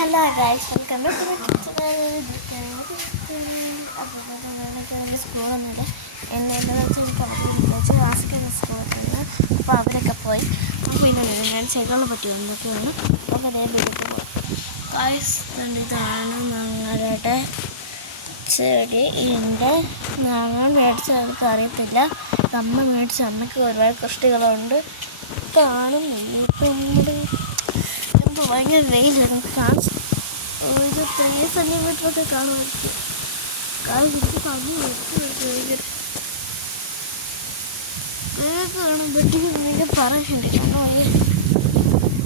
Hello guys, welcome back to my channel. സ്കൂളൊന്നുമില്ല എന്താണെന്ന് വെച്ചാൽ എനിക്ക് അവർക്ക് ക്ലാസ്സിക്കുന്ന സ്കൂളൊക്കെയാണ്. അപ്പോൾ അവരൊക്കെ പോയി. അപ്പോൾ പിന്നെ ഞാൻ ചെടികളെ പറ്റി വന്നൊക്കെയാണ്. അപ്പോൾ അതേ വീട്ടിൽ പോയി. ഗൈസ്, ഇതാണ് ഞങ്ങളുടെ ചെടി. ഇതിൻ്റെ ഞങ്ങൾ മേടിച്ച അവർക്ക് അറിയത്തില്ല. അമ്മ മേടിച്ച അമ്മയ്ക്ക് ഒരുപാട് കൃഷികളുണ്ട്. കാണും ഇപ്പോൾ ഭയങ്കര വെയിലാണ്. കാണിച്ചു ഒരു 3 സെൻറ്റിമീറ്ററൊക്കെ കാണുമായിരിക്കും. എനിക്ക് കണ്ണു ഭയങ്കര കാണുമ്പോഴത്തേക്കും ഭയങ്കര പറയണ്ട്. കാരണം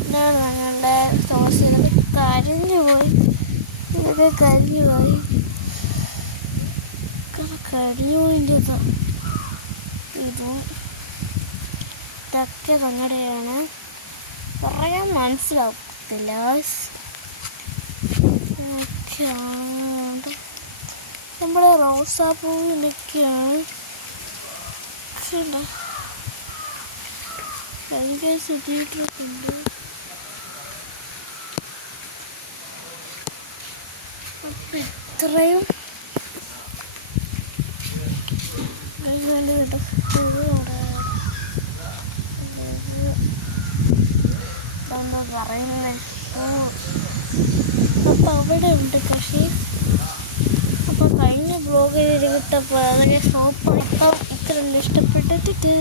ഇതാണ് ഞങ്ങളുടെ തുളസിയിലൊക്കെ കരിഞ്ഞു പോയി. ഇതൊക്കെ കരിഞ്ഞു പോയി ഇതും ഇതൊക്കെ ഞങ്ങളുടെയാണ്. പറയാൻ മനസ്സിലാകത്തില്ല. നമ്മുടെ റോസാപ്പൂവിനൊക്കെയാണ് ഭയങ്കര സുഖിയിട്ടൊക്കെ ഉണ്ട്. അപ്പം ഇത്രയും പറയുന്നത്. അപ്പം അവിടെ ഉണ്ട് കൃഷി. അപ്പോൾ കഴിഞ്ഞ ബ്ലോഗിൽ കിട്ടപ്പോൾ അതൊക്കെ ഷോപ്പ്. അപ്പം ഇത്ര ഇഷ്ടപ്പെട്ടിട്ട്